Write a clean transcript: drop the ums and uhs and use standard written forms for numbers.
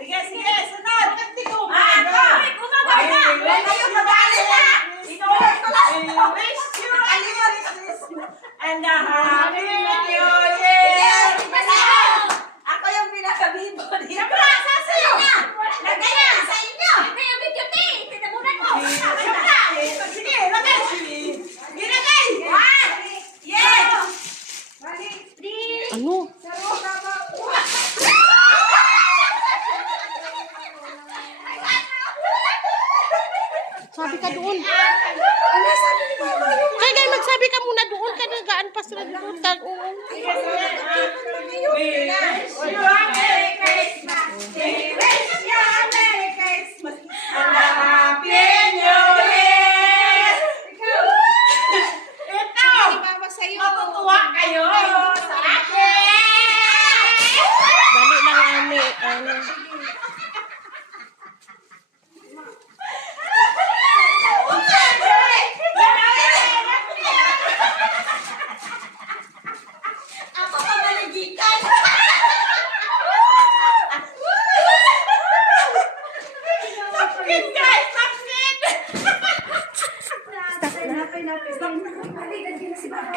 Sige, sige, sunod. And a happy new year! Ako yung pinakabibo dito. Lagay na! Sa inyo! Sige, lagay! Ginagay! Yes! Ano? Sabi ka doon. Kaya magsabi ka muna doon. Kanagaan pa sila doon. Sige, sige. We wish you a Merry Christmas! We wish you a Merry Christmas! And a Happy New Year! Ito! Matutuwa kayo sa akin! Dali lang, Ani. Ano? Ako pa maligikan. Napkin, guys! Napkin! Napin. Balikan din si Baba.